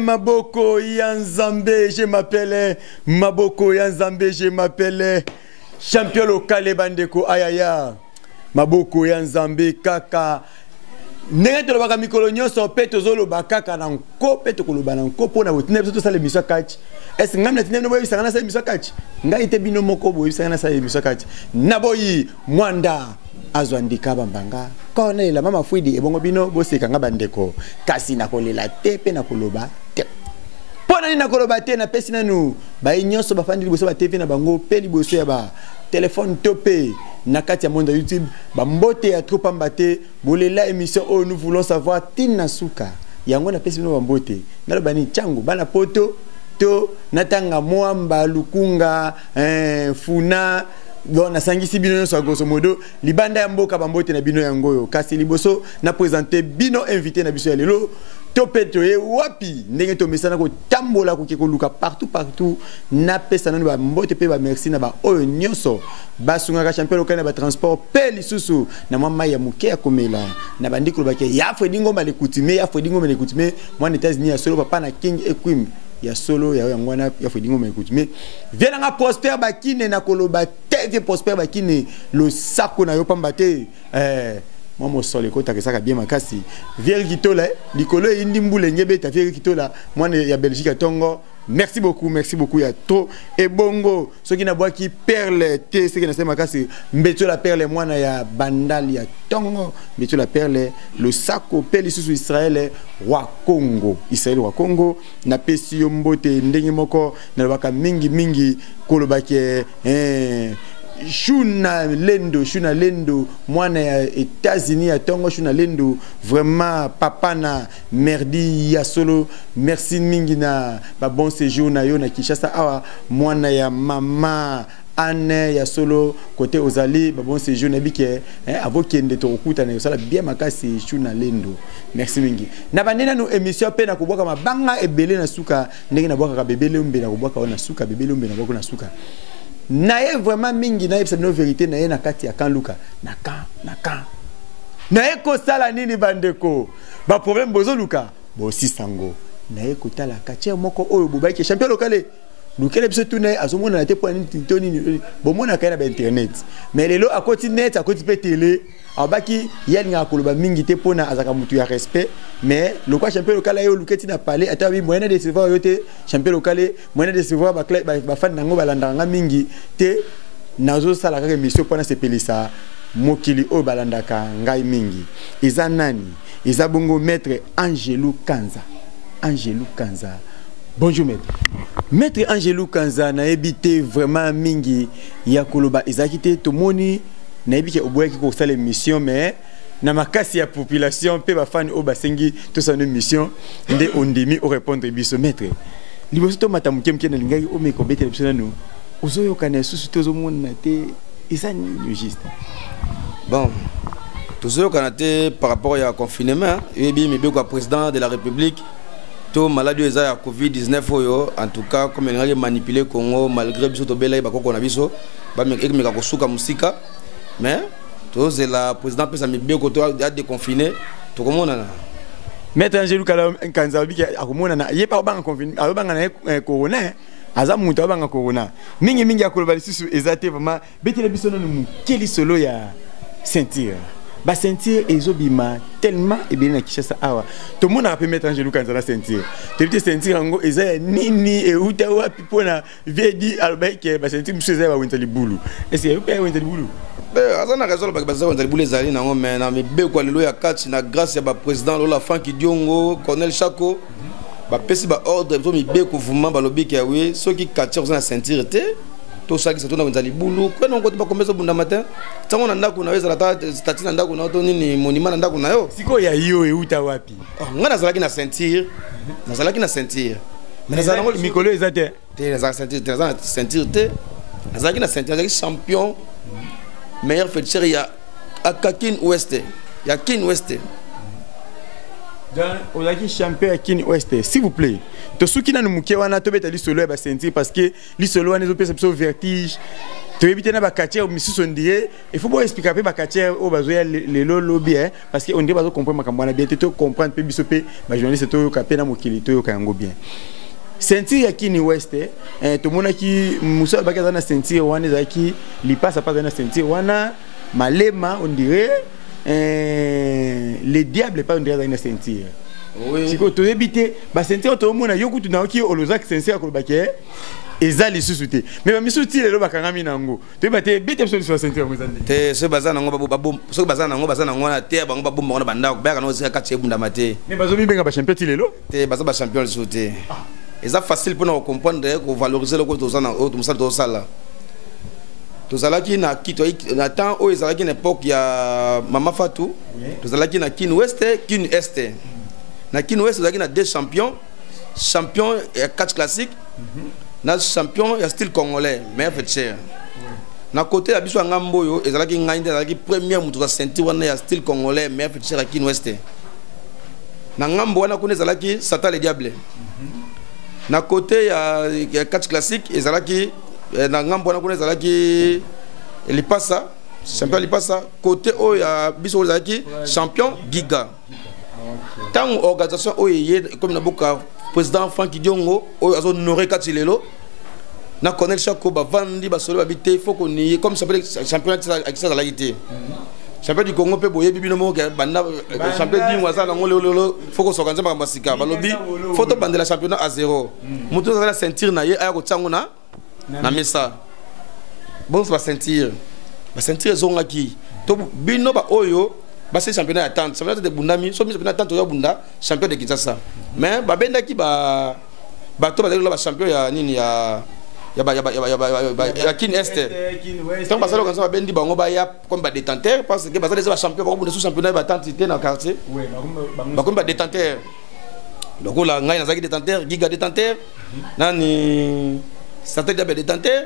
Maboko Yanzambe, je m'appelle Maboko Yanzambe, je m'appelle champion local bandeko ayaya. Maboko Yanzambe kaka. Ndenge tolobaka mikolo nyonso pe tozoloba kaka na nko pe tokoloba na nko pona botinebe so tosala émission kati. Est-ce ngam na tinebe no boyebisanga na sa émission kati? Ngai te bino moko boyebisanga na sa émission kati. Naboyi Mwanda azwandika bambanga. Kone la mama fuidi ebongo bino boseka nga bandeko. Kasi nakolela te pe nakoloba te. Pona ni nakoloba te na pesi nanu ba nyonso bafandi liboso ba TV na bango pe liboso ya ba téléphone topé na kati ya monde YouTube ba mbote ya trop pambate bolela émission oh nous voulons savoir tina suka yango na pesi no ba mbote na bani changu bana poto to natanga mwamba lukunga funa bon na sangisi bino nyonso grosso modo libanda ya mboka ba mbote na bino yango kasi liboso na présenter bino invité na biso ya lelo topeto ye wapi ndenge to mesana ko tambola ko kekoluka partout na pesa nanu ba mbote pe ba merci na ba oyo nyonso basunga ka champion local na ba transport pe lisusu na mama ya muke ya komela na bandiko ba ke ya fredingo male kutime ya fredingo male kutime mwana États-Unis ya solo papa na King Equim ya solo ya ngwana ya fredingo male kutime viens nga Prosper Bakine na koloba TV Prosper Bakine lo sako na yo pambate moi mon sol écoute que ça bien makasi vieux kitola likolo indi mbule ngebe ta vieux kitola moi ya Belgique à Tongo merci beaucoup ya trop et bongo ceux qui na bois qui perle te ce qui na sema makasi mbeto la perle moi na ya bandali ya Tongo mbeto la perle le sako peli sous Israël roi Congo na pesi yo mbote ndenge moko na baka mingi kolobake Shuna Lendo, moi na États-Unis à Tongo Shuna Lendo, vraiment papa na merdi ya solo, merci mingi na ba bon séjour na yo na Kinshasa awa, moi na ya mama Anne ya solo côté Ozali, ba bon séjour na bike avokende to okuta na sala bien makasi Shuna Lendo. Merci mingi. Na bandena no émission pe na kubwaka mabanga ebele na suka, ndenge na bwaka bebele umbe na kubwaka na suka bebele umbe na bwaka na suka. Nae vraiment mingi nae c'est une vérité nae na kati ya kanluka na kan nae ko sala nini bandeko ba problème bozo luka bo sisango nae ko tala kati moko oyo bobaki champion local lukele biso tunae azomona na te po nini bo mona kana ba internet mais lelo à côté net à côté télé abaki yelinga koloba mingi te pona azaka mutu ya respect mais le quoi champion local ayo luketi na parler atabi moyen de recevoir yote champion local moyen de recevoir ba fan nango balandanga mingi te nazo sala kaka mission pona se pelisa mokili o balandaka ngai mingi eza nani eza bongo maître Angelou Kanza bonjour maître Angelou Kanza na ebité vraiment mingi ya koloba ezakite tomoni na ebike oboyaki ko sala mission mais na makasi ya population pe ba fan o basengi to sa mission nde ondimi o répondre biso maître liboso to matamuke mke na lingai o meko betele biso nanu ozoyo kana susu to zo mona te isani juste bon tozoyo kana te par rapport ya confinement et bien mebe ko président de la République to maladie eza ya Covid-19 oyo en tout cas comme ngaki manipuler Congo malgré biso to bela ba ko na biso ba meka ko suka musika mais tous la président peut s'ambier côté à déconfiner tout comme on a maître Angelou Kanza biki akomona na yepa banga confiné abanga na corona aza mutu abanga corona mingi akoloba lisusu ezate vraiment betele biso nanu keli solo ya sentir ba sentir ezobima tellement ebele na Kinshasa awa to mona pe maître Angelou Kanza la sentir te bite sentir ngo eza nini e uta wapi pona vedi albeke ba sentir musu eza ba wentali bulu est-ce que pe wentali bulu azana raison ba baza wentali bulu ezali nango mais na mebe kwa lelo ya kati na grâce ya ba président Lola Franck Diongo Colonel Chako ba pesi ba ordre to mebe ko vuma ba lobi ke oui ceux qui kati na sentir te tout ça qui se tourne dans les boulots quand on pas combien ça bunda matin ça on anda kuna weza la statut anda kuna to nini monument anda kuna yo siko ya yo e uta wapi ngana zalaki na sentir mais na zalaki mikolo ezate te na sentir te zalaki na sentir zalaki champion meilleur fêtier ya Akakin Ouest ya Kin Ouest dans olaki champion à Kin Ouest s'il vous plaît to suki na muke wana to beta li solo ba sentir parce que li solo wana zo pesa vertige tu évites na bakatier misusu ndie il faut pas expliquer après bakatier au bazoya le lobby parce que on dit bazo comprendre makambo na bien to comprendre pe biso pe ba journaliste to ka pe na mokili to ka yango bien ceinture ya Kini West to mona ki musa bakaza na ceinture wana zaki li passe pas na ceinture wana malema on dirait les diables pas on dirait na ceinture oui siko to éviter ba ceinture to mona yoku tu na ki olozak ceinture ko baké eza lisusu te mais ba misuti lelo bakangami nango to bate bete so sur ceinture ngozande te se bazana ngo babom so bazana ngo na te bango babom ngo banda ko beka no se ka tshebunda mate mais bazomi benga ba champion ti lelo te baza ba champion lisusu te eza facile pour nous comprendre ko valoriser le ko tozana o tumsala tozala tozalaki na kito na temps o ezalaki na époque ya Mama Fatou tozalaki na Kini West Kini Est na Kini West tozalaki na deux champions et catch classique na champion ya style congolais meilleur fêtier na côté ya biso ngambo yo ezalaki ngande ezalaki première mutu za ceinture wana ya style congolais meilleur fêtier ya Kini West na ngambo wana kuna ezalaki Satan le diable na côté ya catch classique ezalaki na ngambo wana kuna ezalaki Lipasa champion Lipasa côté o ya biso ezalaki champion Giga tant organisation o yé comme na boka président Franck Diongo o azo honoré katilelo na connaît chaque ba vandi ba solo habité faut qu'on y comme ça champion avec ça laité champion du Congo pe boye bibino mo ke banda champion du Mwaza na ngolo faut qu'on s'organise ba masika ba lobi faut to bande la championnat à 0 mutu za la ceinture na ye aya ko tsango na mesa bon ça va sentir zonga ki to bino ba oyo ba c'est championnat attente championnat de bundami so championnat attente ya bunda champion de Kinshasa mais ba benda ki ba to ba champion ya nini ya Kini Est donc ba sala kansa ba bendi bango ba ya comme ba détenteur parce que ba sala ba champion ba bunda sous championnat ba attente dans quartier ba comme ba détenteur donc la ngai na zaki détenteur Giga détenteur nani Satan ya détenteur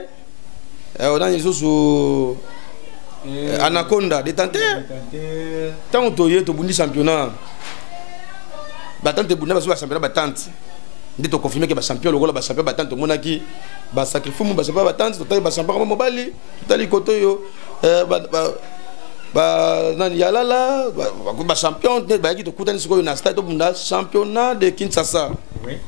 on a sous Anaconda détenteur tant to yeto bundi championnat batante bunda ba championnat batante ndito confirmer que ba champion lokola ba champion batante monaki ba sacrifice mo ba champion batante to ba champion mobali tali koto yo ba nani yalala ba champion ba yaki to kutani siko na stade to bunda championnat de Kinshasa oui.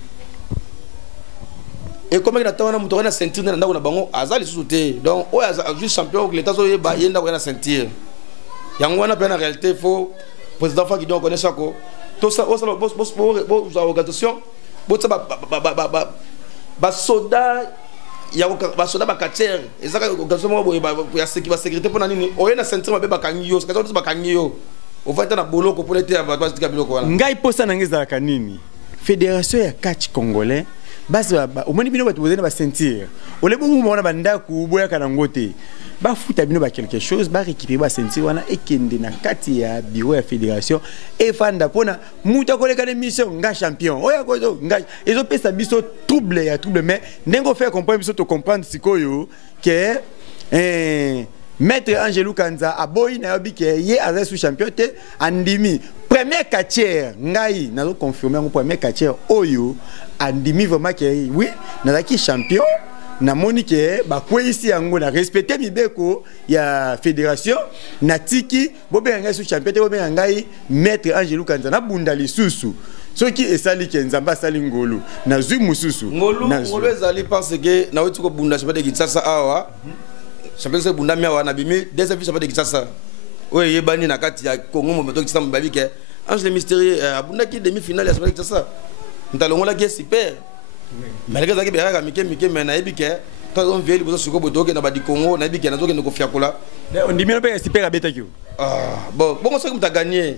Et comme il a tant de na ceinture na ndako na bango azali souté donc o azali champion que l'état so ba yenda ko na ceinture yango wana pe na réalité faut président Franck Diongo connaît ça ko to ça o ça bo organisation bo ça ba soda ya ba soda ba kater ezaka organisation mo ya sécurité pour na nini o na ceinture ba kangi yo ça ba kangi yo o va na boloko pour l'été ba tika biloko wana ngai posa na ngeza kanini fédération ya catch congolais basi au moins bino batu bozena ba ceinture ole bomu mona banda ku boya kana ngote ba futa bino ba quelque chose ba récupérer ba ceinture wana ekende na kati ya bureau ya fédération e fanda pona muta koleka de mission nga champion oya ko nga ezo pesa biso trouble mais ndengo faire comprendre biso to comprendre sikoyo que Maître Angelou Kanza aboyi na yobi ke ye aza sous champion te andimi premier quartier ngai nazo confirmer mon premier quartier oyo andimi vraiment ke oui nazaki champion na moni ke ba kwesi yango na respecter mibeko ya fédération natiki bobe ngai sous champion te bobe ngai Maître Angelou Kanza na bunda lisusu soki esali ke nzamba sali ngolu na zui mususu ngolu ezali parce que na wetu ko bunda champion de Kinshasa awa champion se bunda miawa na bimi deuxième champion de Kinshasa oye yebani na kati ya Congo mo to Kinshasa mbabi ke Ange le Mystérieux abunda ki demi-finale ya champion de Kinshasa ntalongola ki super malgré ça ki bera mike mais na ebike to on veli bozo suko botoke na ba di Congo na ebike na zoke ne ko fiakola on dit bien pe super abeta ki bon so que mta gagner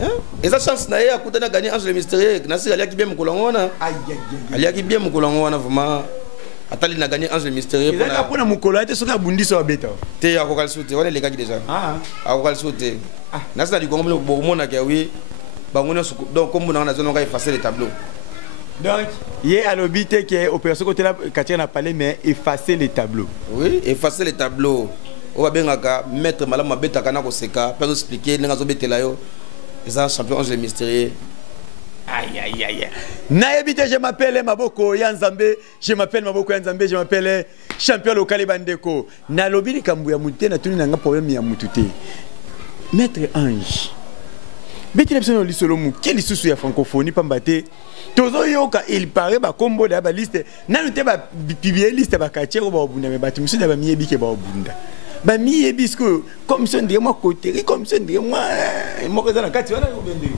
hein eza chance na ye akutana gagner Ange le Mystérieux na si aliaki bien mukolangona aliaki bien mukolangona vraiment atali na gagné Ange le Mystérieux pour na mukolo te soka bundiso abeta te ya ko kalsoute wana lekaki déjà ko kalsoute na sa di Congo bo mona ke oui bangona donc comme na zone on va effacer les tableaux donc hier à l'obité que opération côté là Katia n'a parlé mais effacer les tableaux oui effacer les tableaux on va bien ka mettre malama beta kana ko seka pour expliquer nga zo betela yo les champions Ange le Mystérieux Aïe, aïe, aïe. Naïbité, je m'appelle Maboko Yanzambe. Je m'appelle Maboko Yanzambe. Je m'appelle champion local Bandeko. Na lobi ni kambu ya mutute na tuni nanga problème ya mutute. Maître Ange. Beti l'option li solo mu. Quel isusu ya francophonie pambate. Tozo yoka il paraît ba combo da ba liste. Na nute ba publier liste ba quartier ba obunda me bati musu da ba miyebi ke ba obunda. Ba miyebi sko comme son de moi côté comme son de moi mo ko za na kati wana ko bende.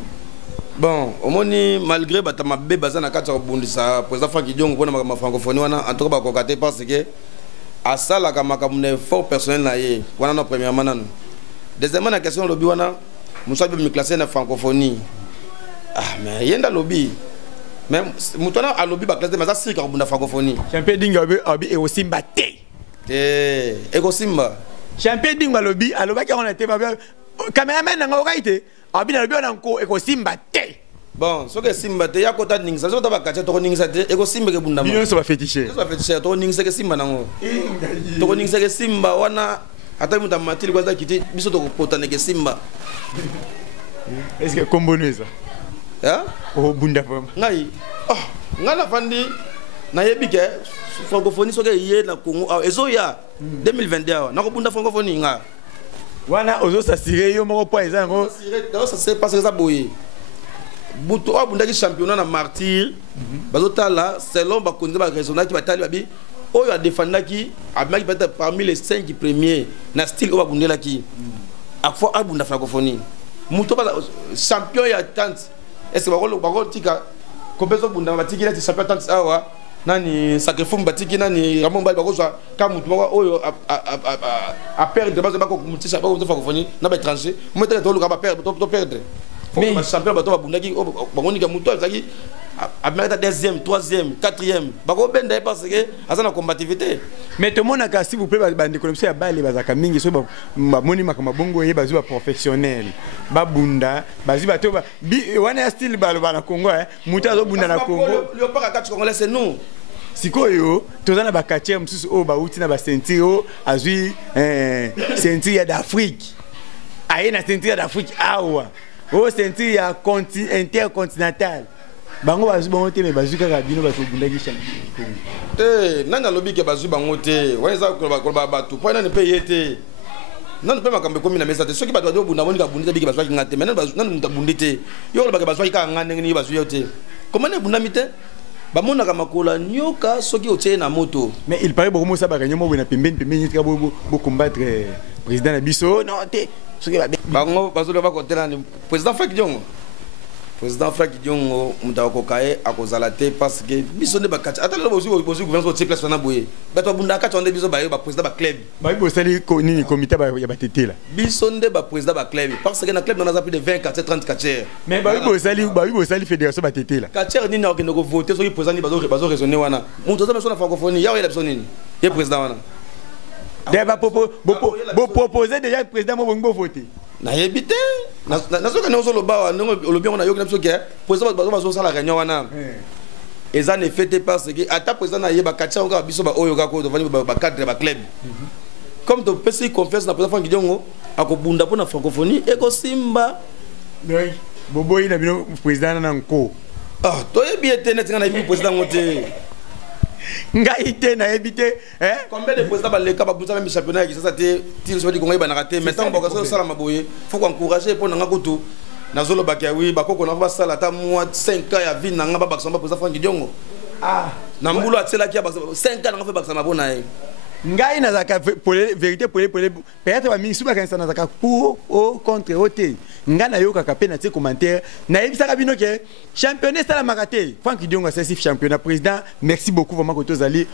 Bon, au moins, malgré ma bébé bazana kata bundisa président Franck Diong pour ma francophonie en tout cas kokaté parce que à ça la kamaka fort personnel na yé wana no premièrement nan. Deuxièmement la question lobby wana musa be me classer na francophonie. Ah mais yenda lobby. Même mutona a lobby ba classer mais ça c'est bunda francophonie. Champion dinga obi e osimba te. E simba. Champion dinga lobby aloba ka on était ba cameraman nga okaite. Abina lobby on ko e osimba te. Bon, ce que simba te yakota ningsa so taba kacha to ningsa te e simba ke bunda ma. Bino so ba fétiche. So ba fétiche to ningsa ke simba nango. To ningsa ke simba wana ata muta matili kwaza kiti biso to potana ke simba. Est-ce que komboneza? Hein? Oh bunda fam. Ngai. Oh, ngala fandi na yebike francophonie so ke yé na Congo ezoya 2021 na ko bunda francophonie nga. Wana ozo s'assurer yo moko po eza ngo. Ça c'est parce que ça boye. Buto abunda ki championnat na martyr. Bazota là selon ba konza ba raisonner ki batali babi. Oyo a défendaki amaki peut-être parmi les 5 premiers na style o babundela ki. A fois abunda francophonie. Muto ba champion ya tante. Est-ce que ba ko tika kompeso bunda batiki la champion tante awa. Nani sacrifice batiki nani Ramon Bal bakozwa ka mutu moko oyo a perdre base ba ko mutu sa ba ko francophonie na ba étranger mutu to luka ba perdre to perdre mais champion bato ba bundaki bangoni ka mutu azaki a mettre deuxième troisième quatrième ba ko benda parce que azana combativité mais tout le monde a s'il vous plaît ba ndekolomise ya bale bazaka mingi so ba moni makama bongo ye bazuba professionnel ba bunda bazuba to ba wana style ba na Congo mutu azo bunda na Congo le pas ka congolais c'est nous. Sikoyo tozana ba quartier msusu o ba uti na ba ceinture azui ceinture d'Afrique aye na ceinture d'Afrique awa o ceinture ya intercontinental bango bazu bango te me bazu kaka bino ba tobundaki champion nanga lobi ke bazu bango te weza ko ba batu po na ne paye te non pe makambe komi na mesa te soki bato do bunda bonika bundita biki bazu ki ngate mais nan mutabundite yo ba ke bazu ka ngane ngi bazu yote comment ne bunda mite bamona kamakola nyoka soki otie na moto mais il paraît beaucoup ça ba kanyo mo na pembeni tika bo combattre président na biso non te soki ba bango bazo ba ko tena ni président Franck Diong mutako kae akozala te parce que biso ne ba kati atala bozu gouvernement so place na boye bato bunda kati onde biso ba président ba club ba bo sali ko nini comité ba ya batete la biso nde ba président ba club parce que na club on a plus de 20 quartiers 30 quartiers mais ba bo sali fédération batete la quartier nini na ko voter so ki président bazo raisonner wana muto za meso na francophonie ya la personne nini ye président wana bo proposer déjà président mo bongo voter na yebite na soka ne osolo bawa ndongo olobi on a yoka biso ke président bazo sala réunion wana eza ne fêté parce que ata président na yeba katia on ka biso ba oyo ka ko to vani ba cadre ba club comme to pesi confiance na président Franck Diong akobunda pona francophonie e ko simba oui boboyi na bino président na nko to yebi ete net na yebi président ngote ngai te na ebité combien de présidents ba leka ba buza même championnat qui ça te tire sur di Congo ba na raté maintenant ba ko sala maboye faut encourager pour na kutu na zolo ba kia oui ba koko na ba sala ta moi 5 ans ya vie na nga ba bakisamba président Franck Diong na mbulu atela kia ba 5 ans na fa bakisamba bona ngai na zaka vérité pour peut-être ba mingi suba kanisa na zaka pour au contre oté nga na yoka ka pe na te commentaire na yebisaka bino ke championnat sala makate Franck Diong c'est championnat président merci beaucoup vraiment ko tozali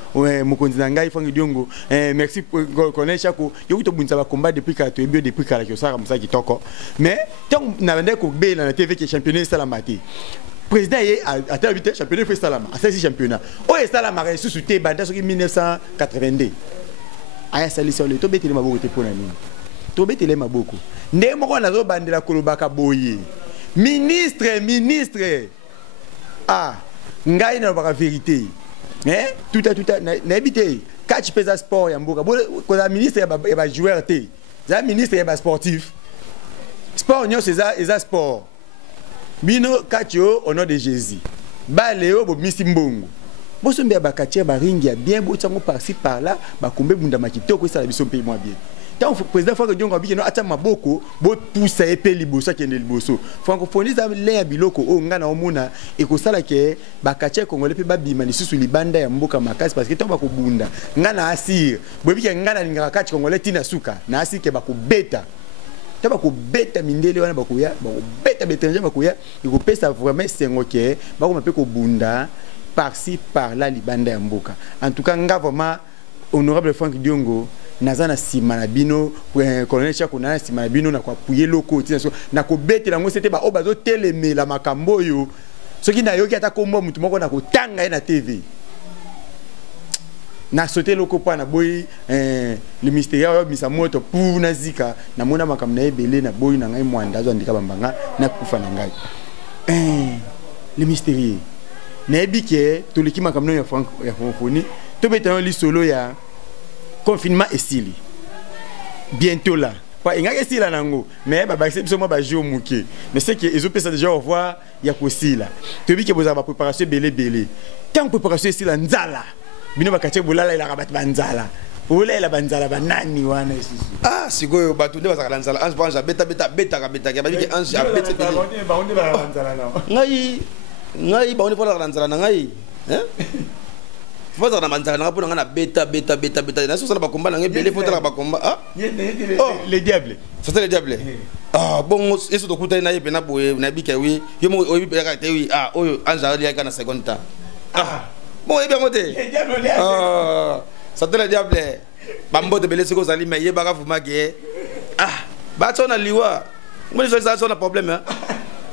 mokonzi na ngai Franck Diong merci connaître chako yo to bunza ba combat depuis ka to ebio depuis kala ki osaka musaki toko mais tant na vende ko be na TV ke championnat sala makate président est à tel championnat fait salama à 16 championnat o est salama sous te banda so 1982 aya solution le to betele maboko te pona nini to betele maboko nde moko na zo bandela kolobaka boye ministre ngai na ba vérité tout na ebité catch pesa sport ya mboka ko la ministre ya ba joueur te za ministre ya ba sportif sport nyo c'est ça sport bino katio au nom de Jésus baleo bo misimbongo boso mbia bakatia baringi ya bien bo tsango par-ci par-là bakombe bunda makitoko ça la biso pays moi bien tant président Franck Diongo abikeno ata maboko bo poussa epé liboso kende liboso francophonie za le ya biloko o ngana omona ekosala ke bakatia congolais pe babima lisusu libanda ya mboka makasi parce que tant bakobunda ngana asir bobika ngana lingaka kati congolais tina suka na asir ke bakobeta taba ko beta mindele wana bakoya beta bétranger bakoya ikopesa vraiment sengo ke bako mape ko bunda par-ci par-là libanda ya mboka en tout cas nga vraiment honorable Franck Diongo nazana sima na bino colonel Chako na sima na bino na kwa puye loko tina na ko betela ngo c'était ba obazo telemela makambo yo soki na yoki ata kombo mutu moko na ko tanga na TV na sauté loko pa na boy le mystère ya misa moto pour na zika na mona makam na ebele na boy na ngai mwanda zo ndika bambanga na kufa na ngai le mystère na ebike to liki makam no ya francophonie to betano li solo ya confinement esili bientôt là pas ingaka esila nango mais ba ba biso mo ba jour muke mais c'est que ils ont déjà au revoir ya kosila to bike boza ba préparation belé tant préparation esila nzala bino bakache bolala ila kabati banzala olela banzala banani wana isusu sikoyo batunde bazaka nzala ange banja beta ka babiki ange a beta bele ba onde ba banzala na ngai ba onde fola nzala na ngai foza na banzala na pona ngana beta na so sala bakomba na ngai bele fotala bakomba le diable c'est le diable bon eso to kuta na yebe na boye na bika wi yo mo oyi beka te wi oyo ange ali aka na second temps bon, et bien, ça te le diable. Bambo de belé, c'est que vous allez me baga vous maguer. Bah, tu as liwa. Moi, je sais un problème.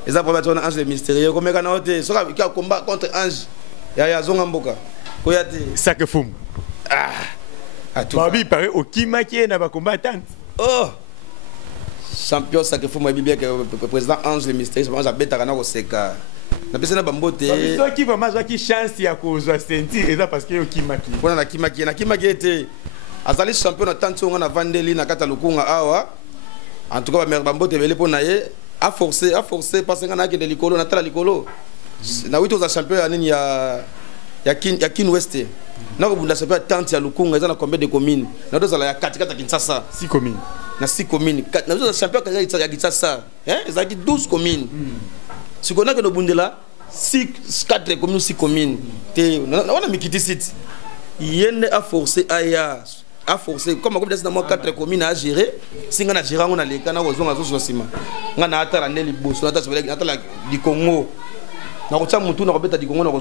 Et ça, problème, tu as un ange mystérieux. Comme un autre, ça qui a combat contre ange. Ya zongamboka. Koyate. Sac fum. Babi paraît au Kimaki n'a pas combattant. Oh. Champion sac fum, bien que le président ange mystérieux, je bête à au seka. Na pesa na bambote so qui vraiment so qui chance ya kozwa sentir eza parce que yo kimaki pona na kimaki ete azali champion na tanto nga na vandeli na kata lukunga awa en tout cas ba bambote bele pona ye a forcer parce que na ke de likolo na tala likolo na wito za champion ya nini ya kin west na ko bunda champion tante ya lukunga eza na combien de communes na doza la ya katikata Kinshasa 6 communes na 6 communes na doza champion ya Kinshasa eza ki 12 communes. Si on a que nos bundela 4 communes 6 communes on a mikiti site yende a forcer a forcer comme dans moi 4 communes à gérer si on a géré on a les kana ozonga zo sima ngana atala ndeli boso atala di Congo na kotsa mutu na kobeta di Congo na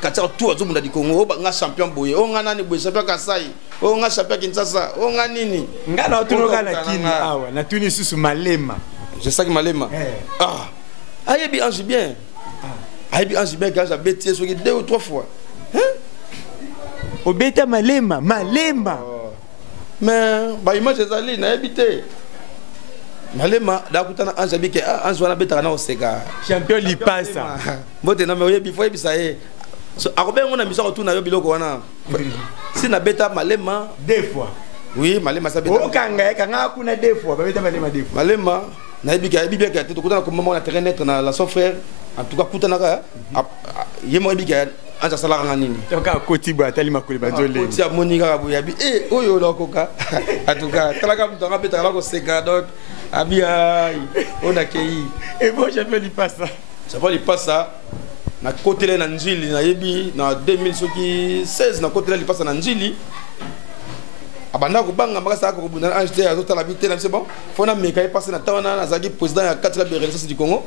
katsa tout azobunda di Congo nga champion boye o ngana ni boye champion Kasai o nga champion Kinshasa o nga nini ngana otunoka na kini awa na tuni susu malema je sais que malema Ayebi ange bien. Ayebi ange bien quand j'ai bêté sur 2 ou 3 fois. Au bêta malema. Mais bah image ezali na habité. Malema da kutana ange bien que ange wana bêta na oseka. Champion li passa. Bote na me oyebi fois bisa ye. So akobe ngona miso ko tuna yo biloko wana. Si na bêta malema 2 fois. Oui, malema ça bêta. O kanga kuna 2 fois, ba bêta malema 2 fois. Malema na bika bibia ka te kutana ko maman na terrain net na la son frère en tout cas kutana ka yemo bika anja sala nganini to ka koti ba tali makole ba jole koti amoni ka bu yabi oyo lokoka en tout cas talaka mtu ngabeta la ko seka donc abia ona kei et bon j'appelle il passe ça va il passe na côté là na njili na yebi na 2016 na côté là il passe na njili abanda ko banga makasa ko bunda ange azota la bité na c'est bon fona meka e passer na tawana na zaki président ya 4 club de renaissance du Congo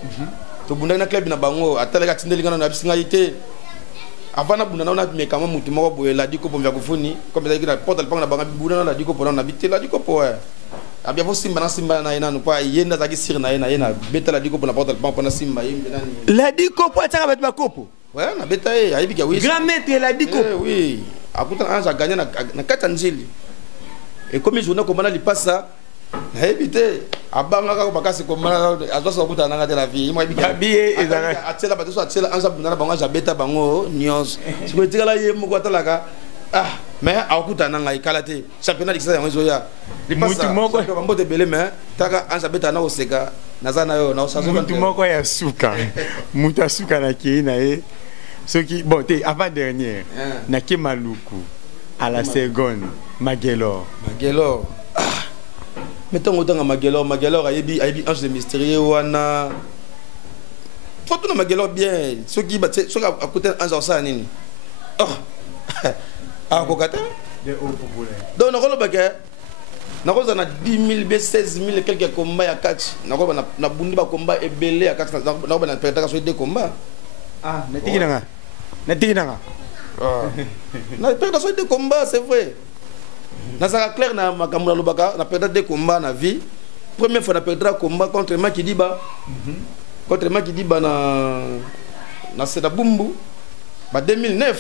to bunda na club na bango atala ka tindeli ngana na bisinga yité avant na bunda na meka ma mutu moko boye la diko pomba ko foni comme ça na porte na banga bunda na diko pona na bité la diko po abia fo simba na ina no pa yenda zaki sir na ina beta la diko pona porte pona simba yimbe nani la diko po ataka bet makopo ouais na beta e ayibi ka oui grand maître la diko oui akuta ange a gagné na katanzili. Et comme je ne sais pas si ça, éviter à Bangaka ou Bakasi comme à toi, ça va être dans la vie. Moi, je suis à Tela, à Tela, à Tela, à Tela, à Tela, ah mais akuta nanga ikalate championnat d'Excellence ya mwezo ya mutu moko mbote belé mais taka anza beta na oseka nazana yo na osazo mutu moko ya suka mutu asuka na kei na ye soki bon te avant dernière na ke maluku à la seconde Magelor mettons autant à Magelor ayebi ange de mystérieux wana faut tout na Magelor bien soki ba soki à côté ange ça nini oh ah kokata de haut populaire donc na kolo bake na koza na 10 000 16 000 quelques combats ya catch na ko na bundi ba combat ebele ya catch na ko na perdre so de combat ah na tiki nanga na perdre so de combat c'est vrai na ça clair na makamula lobaka na perdre de combat na vie première fois na perdre combat contre Makidiba na Seda Bumbu ba 2009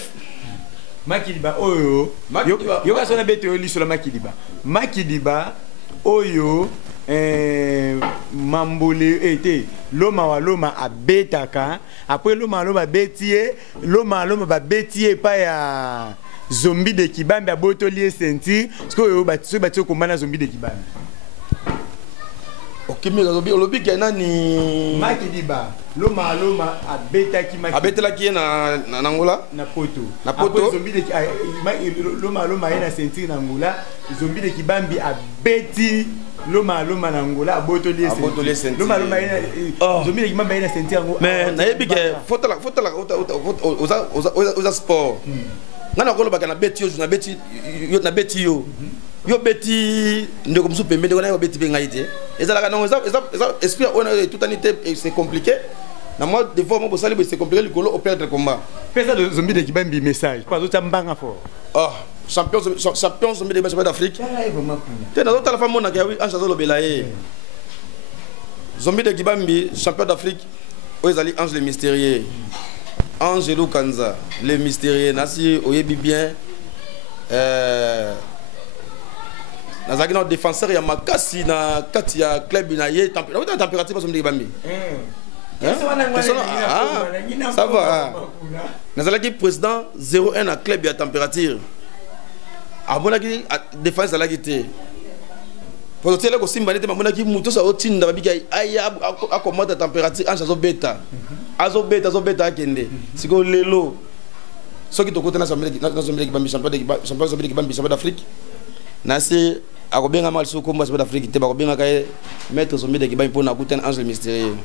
Makidiba oyo yo ka sona beto yo liso la Makidiba oyo mambole ete loma abetaka après loma betie ba betie pa ya zombie de Kibambi abotoli senti parce que oyo batio komana zombie de Kibambi okimi olobi ke nani Makidiba loma abetaki abetelaki na Angola na poto après zombie de loma na sentir na Angola zombie de Kibambi abeti loma na Angola abotoli sentir loma zombie de Kibambi na sentir Angola mais na yebi ke fotala oza sport ngana ko lobaka na beti yo yo beti ndeko musu pembe ndeko na yo beti benga ite ezalaka non eza esprit on a toute unité c'est compliqué na moi des fois mo bosali c'est compliqué le colo au perdre le combat pesa de zombie de Kibambi message pas d'autres mbanga fort champion zombie de championnat d'Afrique te na d'autres la femme na kawi ancha zo lobela ye zombie de Kibambi champion d'Afrique o ezali ange le mystérieux Angelo Kanza le mystérieux nasi oyebi bien nazaki na défenseur ya makasi na kati ya club na ye température pas zombie de Kibambi ça va nazalaki président 01 na club ya température amonaki défense alaki te pour tele ko simba nete mamonaki muto sa otinda babika aya akomata température ancha azobeta akende siko lelo soki tokota na zombie de Kibambi champion zombie de Kibambi champion d'Afrique nasi akobenga mal soko mba champion d'Afrique te bakobenga kaye maître zombie de Kibambi pona kutana ange mystérieux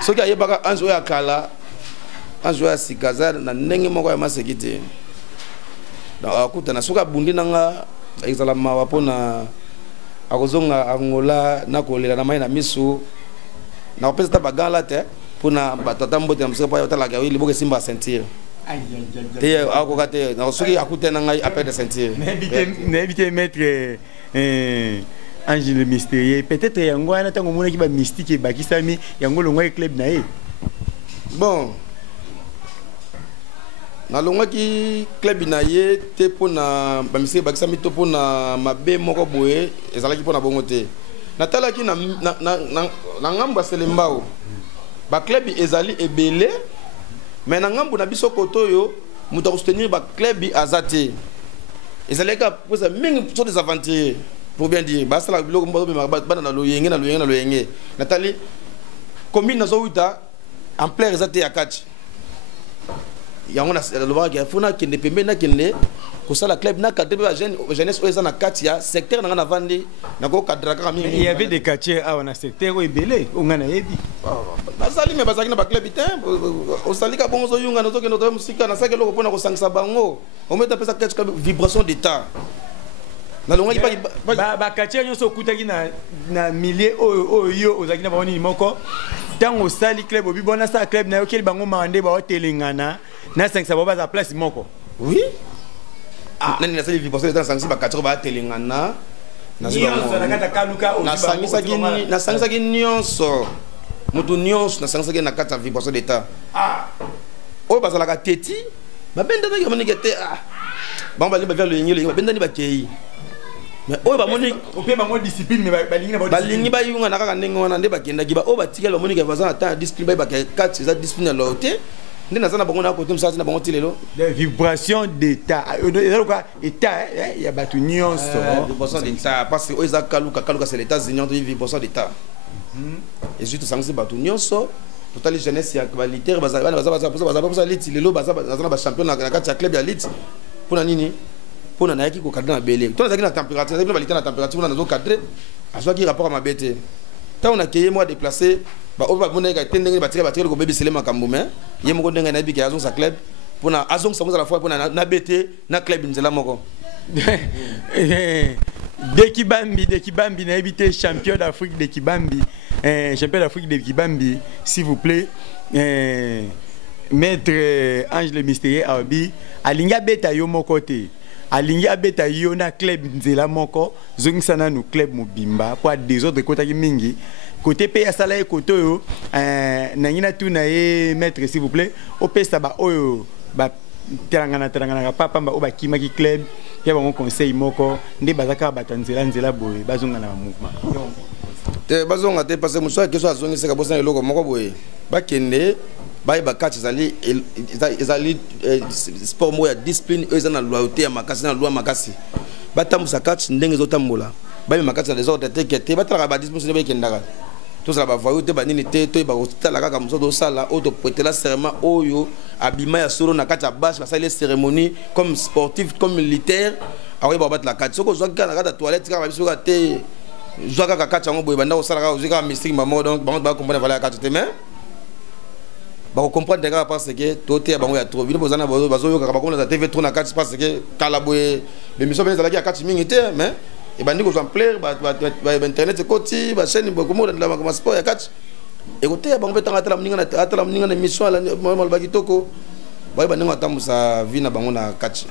soki ayebaka ange oyo akala ange oyo asikaza na ndenge moko ya maseki te donc akutana soki abundi nanga ezala mawa mpona akozonga Angola nakolela na mai na miso nakopesa ta bagala te mpona bato ata mbote na mosika mpo otalaka oyo liboka esimba ceinture te akoka te soki akutana ngai aperde ceinture nayebi te maître Ange le mystérieux peut-être yango wana ntango omonaki bamystique ebakisami yango longwaki club na ye bon nalongwaki club na ye te mpona bamystique ebakisami to mpona mabe moko boye ezalaki mpona bongo te natalaki na ngambo ya Selembao baclub ezali ebele mais na ngambo na biso koto oyo moto akosoutenir baclub aza te ezalaki aposa mingi so des aventuriers pour bien dire basala biloko bana na loyenge natali commune nazowuta en plein eza te ya kati yango nalobaki afuna kende pembe nakende kosala club nakadre mpe jeunesse oyo eza na kati ya secteur nanga navandi nakokadra kaka mingi il y avait des quartiers awa na secteur oyo ebele onga nayebi bazali me bazalaki na baclub te osalika bongo ozoyunga nozokende otoya mosika nasaki eloko mpona kosangisa bango ometa mpesa quelque vibration d'état nalongaki bakartier nyonso okutaki na milieu oyo yo ozalaki na bango nini moko ntango osali club obi bona sala club na yo okeli bango mawa nde baotelengana nasangisa bango baza place moko oui nani nasali vibration d'état nasangisi bakartier baatelengana nasangisaki nyonso moto nyonso nasangisaki na kati ya vibration d'état oyo bazalaka teti babendanaki bamonike te bango balingi bavia loyenge babendani bakei mais oyo bamoni ope bango discipline balingi bayunga na kaka ndenge wana nde bakendaki oyo batikali bamonike baza na temps ya discipline bayebaka kati eza discipline ya loyo te Ndé na zana bango na côté msa na bango tilelo. Des vibrations d'état. État, il y a battu nyonso. Vibration d'état parce que oza kaluka c'est les États-Unis ont vibration d'état. Et surtout ça c'est battu nyonso. Pour les jeunesse ya qualité baza lit lelo baza ba champion na kati club ya lit. Pour na nini? Pour na yaki ko cadre na belé. Toi na température, na balité na température na zo cadre. Azwa ki rapport à ma bête. Tant on a accueilli moi déplacé ba o ba mona ka tendenge ba tire ko bébé selema kambume ye moko ndenga na bi ka azon sa club pour na azon sa la fois pour na bête na club nzela moko de Kibambi na habité champion d'Afrique de Kibambi champion d'Afrique de Kibambi s'il vous plaît maître Ange le mystérieux Abi alinga beta yo moko te alingi abeta yo na club nzela moko zongisana no club mobimba pour des autres côté mingi côté pe ya sala e côté yo na ngina tu na ye maître s'il vous plaît o pesa ba oyo ba terangana papa ba o ba kimaki club ya ba conseil moko nde bazaka batanzela boye bazonga na mouvement te bazonga te parce que muso ke so azongisa ka bosa eloko moko boye bakende ba catch ezali sport mo ya discipline ezana loyauté ya makasi na loi makasi batambusa catch ndenge zotambola ba makasi na les autres te batala ba discipline be kendaka tout ça ba voyou te ba nini te to ba hôpital kaka muso do sala auto prêter la serment oyo abima ya solo na kati ya bâche ba les cérémonies comme sportif comme militaire awe ba batla catch soko zo kana kata toilette kaka biso ka te zo kaka catch ngo boy banda o sala ka uzika mystique mamo donc ba comprendre valeur catch te mais ba comprendre parce que tout est bango ya trop vite bozana bazo yo kaka ba comprendre TV trop na catch parce que kala boye l'émission benza la ki catch mingi te mais et bandi ko en plaire ba internet koti ba chaîne ba komo la ma sport ya catch et côté bango betanga atala mninga na émission la mal ba kitoko ba bandinga tamusa vie na bango na catch.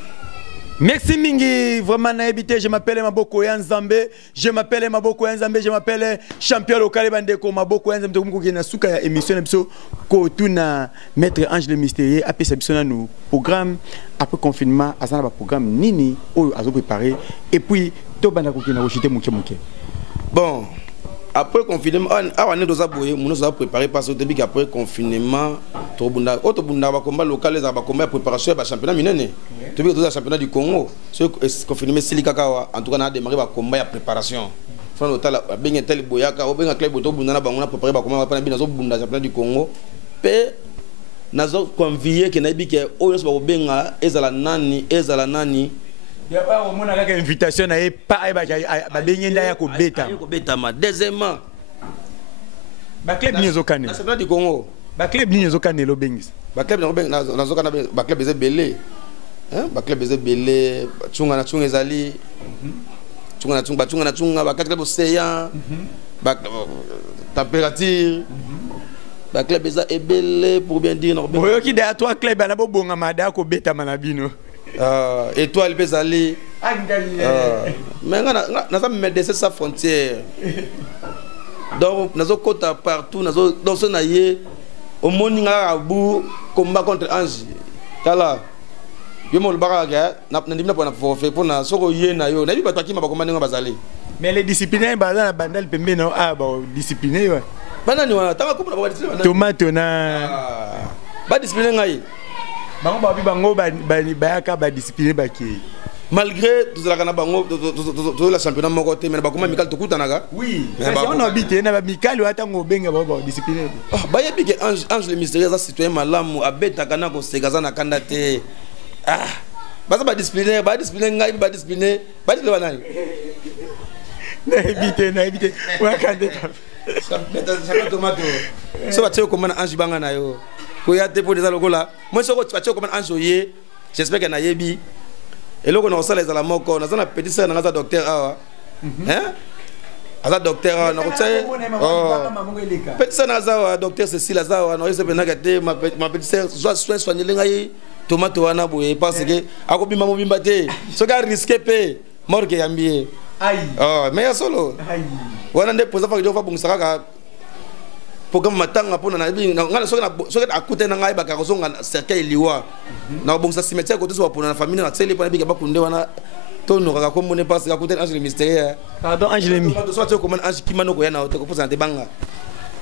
Merci Mingi, vraiment naébité, je m'appelle Maboko Yanzambe, je m'appelle champion local bandeko Maboko Yanzambe ko na suka ya émission biso ko tuna maître Ange le mystérieux après ça biso na nous programme après confinement azana ba programme nini oyo azo préparer et puis to banda ko kina rochité muke. Bon, après confinement on est dans aboyer nous avons préparé parce que depuis après confinement to bunda auto bunda ba combat local les ba combat préparation ba championnat minene to bi to championnat du Congo ce confinement silika kawa en tout cas na démarrer ba combat ya préparation fon total benga tel boyaka o benga club to bunda na bango na préparer ba combat pa na binazo bunda championnat du Congo pe nazo convier que na bi ke o yo ba benga ezala nani ya ba o mona ka invitation na e pa ba bengenda ya ko beta ma deuxièmement ba club ni ezokane na championnat du Congo ba club ni ezokane lo bengis ba club na zokana ba club ezebele hein ba club ezebele chunga na chunga ezali chunga na ba club océan ba température ba club eza ebele pour bien dire boyo ki da toi club na bo bonga mada ko beta manabino étoile bezali mais na ça me décès sa frontière donc nazo kota partout nazo dans ce naie au moninga abu combat contre Ange kala yo mo baraga na ndimna pona forfait pona soko yena yo na bi bataki ma combat ninga bazali mais les disciplinés bazana bandal pembe na ba discipliné wa bana ni wana tanga kupuna ba discipliné tomate na ba discipliné ngai bango bayaka ba discipliné baki malgré tout la bango tout la championnat mon côté mais bakoma Michael tokutanaka oui on habite na ba Michael watango benga ba discipliné ba yebi que Ange le mystérieux za citoyen malamu abeta kana ko segaza na kanda te ba discipliné ngai ba discipliné banani na éviter wakande ça tomato so ba teo komana Ange banga na yo ko ya te pour des lokola moi soko tio komana Ange ye j'espère que na yebi et là on a les ala moko na zana petit sœur na za docteur awa hein aza docteur na kotse petit sœur na za docteur Cécile azawa na yese penaka te ma petit sœur soit soigner ngai tomato wana boye parce que akobima mobimba te so ka risquer pe morgue yambie mais ya solo wana nde poza fa fa bungisa ka programme matanga pona na bi ngala soki akute na ngai baka kozonga cercueil liwa na bongsa cimetière ko to pona na famille na tseli pona bi ka bakunde wana to no ka ko mone passe ka kute Ange le mystérieux pardon Ange le mi to so to ko man Ange kimano ko yana to ko posa te banga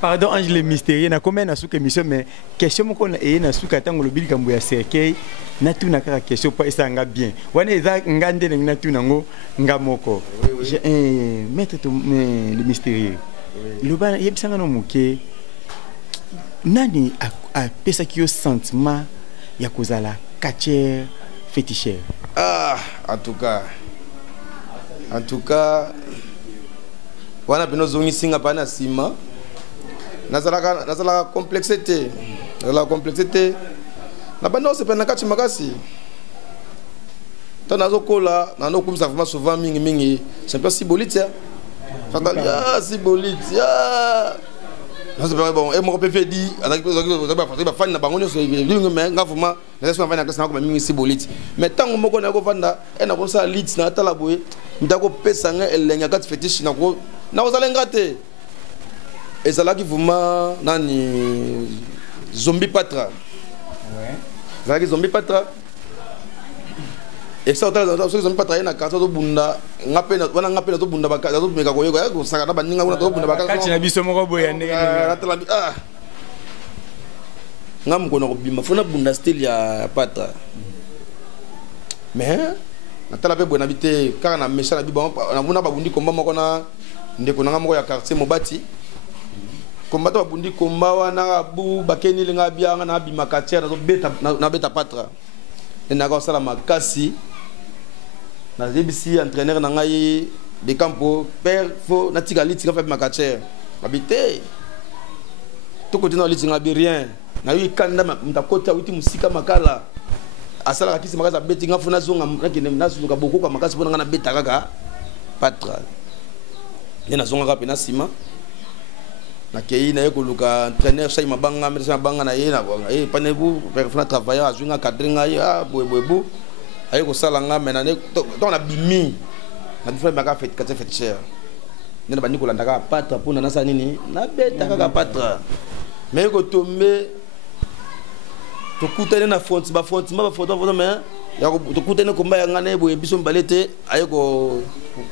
Pardon, Ange le mystérieux, na combien na sous émission, mais question mon qu'on est na sous katango le bil kambuya cercueil, na tout na kara question pas ça nga bien. Wana eza ngande na tout nango ngamoko. Maître le mystérieux. Le ban yebsanga no muke. Nani a pesa ki yo sentiment ya kozala catcher féticheur. Ah, en tout cas, wana bino zongi singa pa na sima. Nazala complexité. La complexité. Na banda se pena kati makasi. Tanazo kola, nano kumisa vraiment souvent mingi, c'est pas symbolique ça. Fatali ah symbolique. Ah. Non c'est pas bon, et mon peut faire dit avec ba fan na bango nyo so mais nga vraiment les gens na classe na ko mingi symbolique. Mais tant moko na ko vanda, e na ko sa lit na tala boye, ndako pesa nga elenya kati fétiche na ko zalenga te. Et ça là qui vous nani zombie patra. Ouais. Ça là qui zombie patra. Et ça zombie patra na kata to bunda ngape na to bunda baka to meka koyo ko saka na baninga kuna to bunda baka. Kati na biso moko boya ndenge. Ah. Ngam ko na ko bima fona bunda style ya patra. Mais na tala pe bona bité car na méchant na biba na mona ba bundi komba moko na ndeko na moko ya quartier Mobati. Combat wa bundi komba wana bu bakeni linga bianga na bi makatier na beta patra et na ko sala makasi na zebisi entraîneur na ngai de campo père fo na tika liti ka fa makatier habité to ko dina liti nga bi rien na yi kanda mtakota uti musika makala asala kisi makasa beti nga fo na zonga na kene na zuka boko ka makasi pona na beta kaka patra na zonga ka pena sima na kei na yeko luka entraîneur sai mabanga medecin mabanga na yena bonga panebu faire travailler azunga cadringa ya boebu ayeko sala nga mena ne to na bimi na difa maka fait kate fait cher nena bandi kolanda ka patra pona na sa nini na beta ka patra mais ko tombe to kutene na front ba photo mais ya to kutene komba ya ngane boye biso mbalete ayeko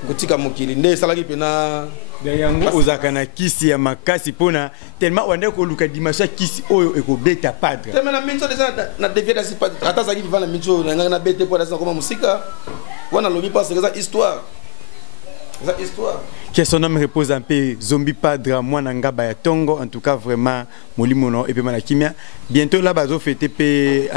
kotika mokili nde salaki pena Yango ozakana kisi ya makasi pona tellement wande ko luka dimasha kisi oyo eko beta padre. Tellement na mincho déjà na devia da sipa ata saki vivant na mincho na bete pona ça comme musika. Wana lobi parce que ça histoire. Ça histoire. Que son nom repose un peu zombie padre moi nanga ba ya tongo en tout cas vraiment molimono et puis manakimia bientôt là bazo fêter pe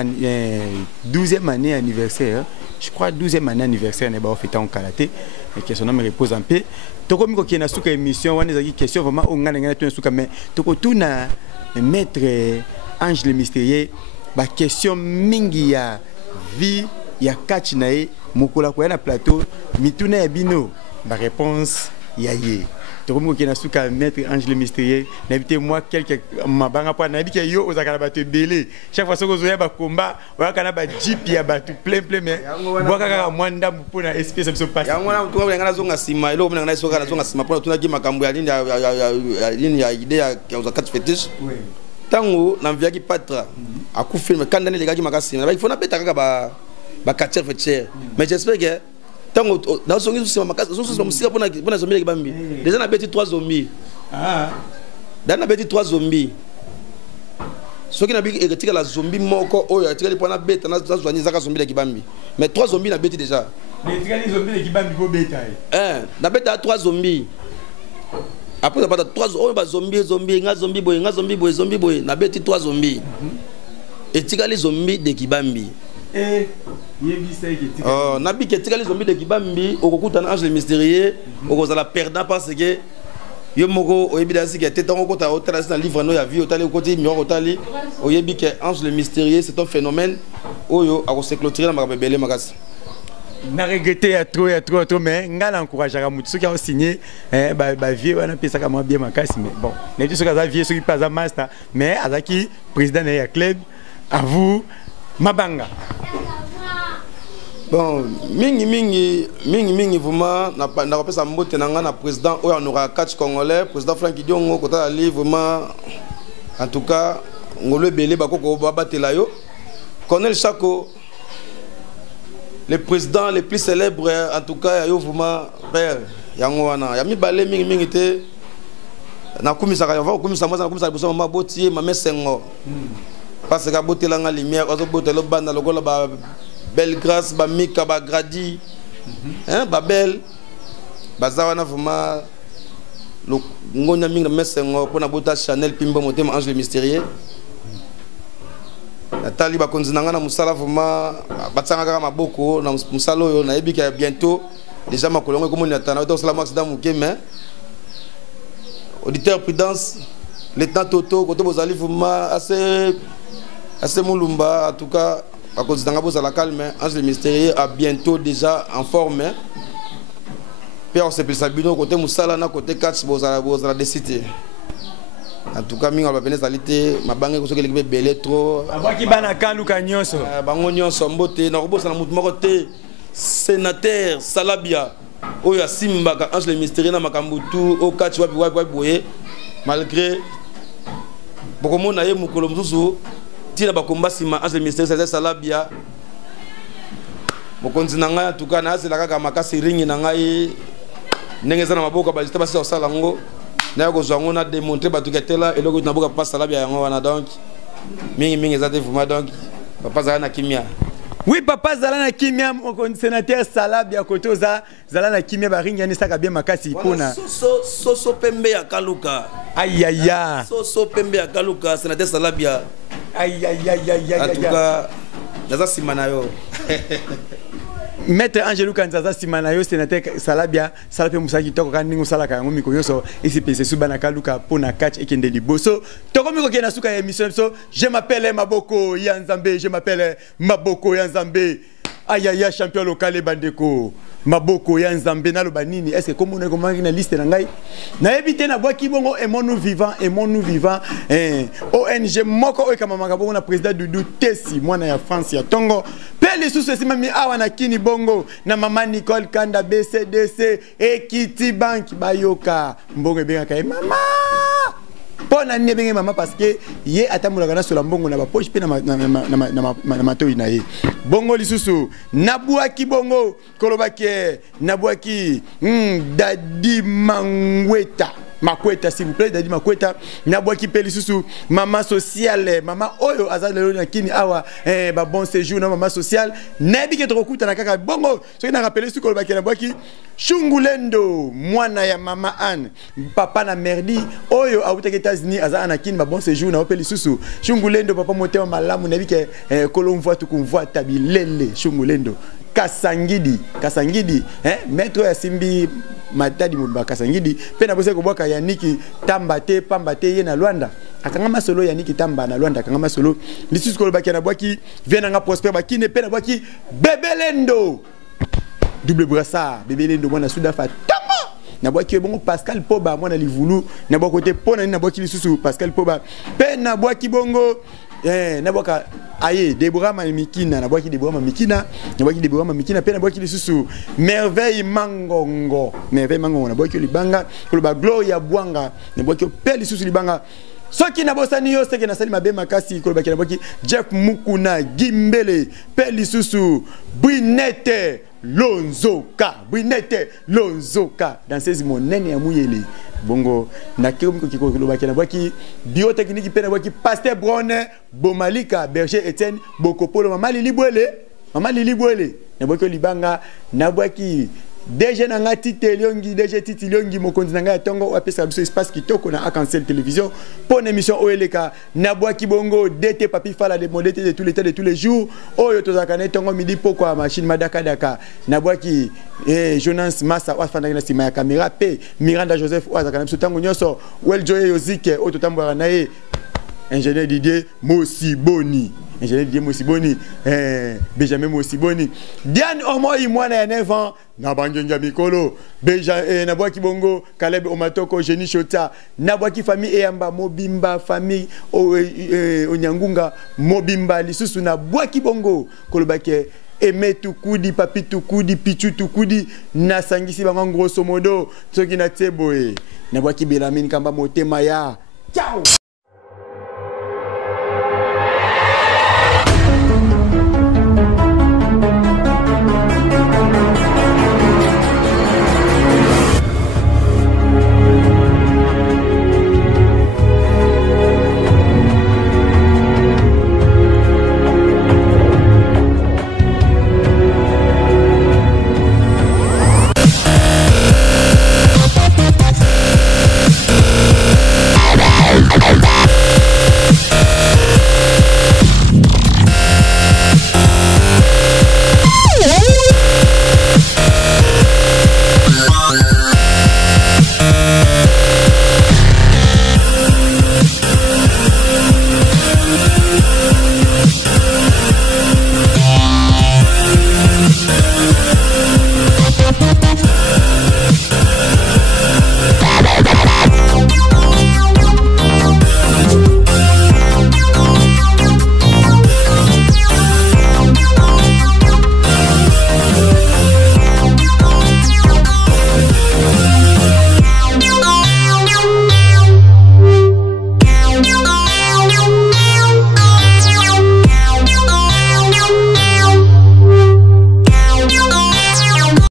12e année anniversaire. Je crois 12e année anniversaire ne ba fêter en karaté et que son nom repose un peu. Toko miko qui na suka émission wana zaki question vraiment ongana ngana tu suka mais toko tuna maître Ange le mystérieux ba question mingi ya vie ya catch nae mokola ko na plateau mituna ya bino ba réponse yaye toko miko qui na suka maître Ange le mystérieux n'invitez moi quelques mabanga pa na biki yo ozakala bato belé chaque fois que zoya ba combat waka na ba jeep ya bato plein mais boka kaka mwanda mpona espèce de passe yango na to ngana zonga sima ilo ngana soka na zonga sima pona tunaki makambo ya ligne ya idée ya uzakati fétiche tango na mviaki patra akufi me kandane legaki makasi na ba ifona beta kaka ba catcher fétiche mais j'espère que tango na zongi sima makasi zongi musika pona zombie ki bambi déjà na beti 3 zombies na beti 3 zombies soki na bi etika la zombie moko oyo etika pona beta na zwanyi zaka zombie ki bambi mais 3 zombies na beti déjà etika ni zombie ki bambi ko beta na beta 3 zombies après ça 3 oyo ba zombie nga zombie boy na beti 3 zombies etika les zombies de kibambi nabi ke tika les zombies de kibambi okokuta na Ange le mystérieux okozala perdant parce que yo moko oyebi dasi ke teta okota otala na livre no ya vie otali okoti mior otali oyebi ke Ange le mystérieux c'est un phénomène oyo akose clôturer na makambo ebele makasi na regretter ya trop mais ngala encourager mutu soki a signé ba vie wana pesa kama bien makasi mais bon na dit soki za vie soki pas za master mais azaki président ya club à vous mabanga. Bon, mingi vraiment na kopesa mbote na nga na président oyo aura catch congolais président Franck Diongo kota ali vraiment en tout cas ngolo belé bakoko babatela yo Colonel Chako le président le plus célèbre en tout cas yo vraiment père yango wana ya mibale mingi te na kumisaka va kumisa moi na kumisa biso mama botier mama sengo parce que botela nga lumière ozo botelo banda lokola ba belle grâce ba mika ba gradi hein ba belle bazawa na vraiment lo ngonya minga mesengo pona bota Chanel pimba motema ange mystérieux natali ba konzinanga na musala vraiment batsanga kaka maboko na musala oyo na yebika bientôt déjà makolongo comme on attend na sala max dans muke mais auditeur prudence l'état toto koto bozali vraiment assez mulumba en tout cas à cause d'un gabo la calme ange mystérieux a bientôt déjà en forme puis on s'appelle Sabino côté musala na côté catch bozala décidé en tout cas minga ba penesa lité mabange ko soki lekbe belé trop abaki bana kaluka nyonso bango nyonso mbote na kobosa na mutu moko te sénateur Salabia oyo asimbaka ange mystérieux na makambutu au catch wapi boye malgré bokomona ye mukolo mususu tina bakombasi ma ange mystérieux Salabia mokonzi na ngai en tout cas na azela kaka makasi ringi na ngai ndenge eza na maboko ba jita basi osala ngo na ko zongo na démontrer batu ketela eloko na boka pas Salabia yango wana donc mingi eza te vraiment donc papa zala na kimia. Oui, papa zala na kimia mokonzi sénateur Salabia kotoza zala na kimia ba ringi ani saka bien makasi pona soso pembe ya kaluka ayaya soso pembe ya kaluka sénateur Salabia ayaya en tout cas naza simana yo Maître Angelou Kanzaza Simanayo sénateur Salabia musaki toko kaningo salaka yango miko yoso ici pese subana kaluka pona catch ekende liboso toko miko kena suka émission so je m'appelle Maboko Yanzambe je m'appelle Maboko Yanzambe ayaya champion local bandeko Maboko Yanzambe na loba nini est-ce que comme on est comment na liste na ngai na éviter na boki bongo et mon nous vivant ONG moko o kama makabongo na président Doudou Tessi mwana ya France ya Tongo pele sous ceci mami awa na kini bongo na mama Nicole Kanda BCDC Equity Bank bayoka mbongo benga kai mama pona ni benga mama parce que ye atamulaka na sola mbongo na ba poche pe na matoi na ye bongo lisusu nabwaki bongo kolobake nabwaki Dadi Mangweta Makweta s'il vous plaît Dadi Makweta nabwaki pe lisusu mama sociale mama oyo azalelo na kini awa ba bon séjour na mama sociale nabi ke trokuta na kaka bongo so na rappeler su kolobake nabwaki Shungulendo mwana ya mama Anne papa na merdi oyo awutaka États-Unis azana na kini ba bon séjour na opeli susu Shungulendo papa motema malamu nabi ke kolomvoa tukumvoa tabilele Shungulendo Kasangidi maître ya simbi matadi mudba Kasangidi pe na bose ko boka Yaniki tambate pambate ye na Luanda akanga masolo Yaniki tamba na Luanda akanga masolo lisusu ko baki na bwaki vena nga Prosper baki ne pe na bwaki Bebelendo double brassard Bebelendo mwana Sudafa tamba na bwaki bongo Pascal Poba mwana livulu na bokote pona na bwaki lisusu Pascal Poba pe na bwaki bongo na boka aye Deborah Mamikina na boki Deborah Mamikina na boki Deborah Mamikina pe na boki lisusu merveille mangongo na boki libanga koloba Gloria Bwanga na boki pe lisusu libanga soki na bosani yo seke na sali mabe makasi koloba na boki Jeff Mukuna Gimbele pe lisusu Brinette Lonzoka dans ces monene ya muyele bongo na kiko koloba na boki biotechnique pe na boki Pasteur Bronne Bomalika Berger Etienne Bokopolo mama Lili Bwele na boki libanga na boki DG na ngati teliongi DG titiliongi mokonzi na ngati tongo apesa biso espace kitoko na Arc-en-Ciel télévision pour une émission Oeleka na boki bongo DT papi fala de modèles de tous les temps de tous les jours oyo tozaka na tongo midi poko machine madaka na boki Jonas Massa wafanda na sima ya caméra pe Miranda Joseph wazaka na biso tango nyoso Weljoye Yozike oyo totambwa na ye ingénieur Didier Mosiboni Benjamin Mosiboni Diane Omoi mwana ya 9 ans na banjonja mikolo na bwaki bongo Caleb Omatoko Jenny Shota na bwaki famille Eyamba Mobimba famille Onyangunga Mobimba lisusu na bwaki bongo kolobake Aimé Tukudi Papi Tukudi Pichu Tukudi na sangisi bango grosso modo soki na teboe na bwaki Belamine Kamba motema ya ciao.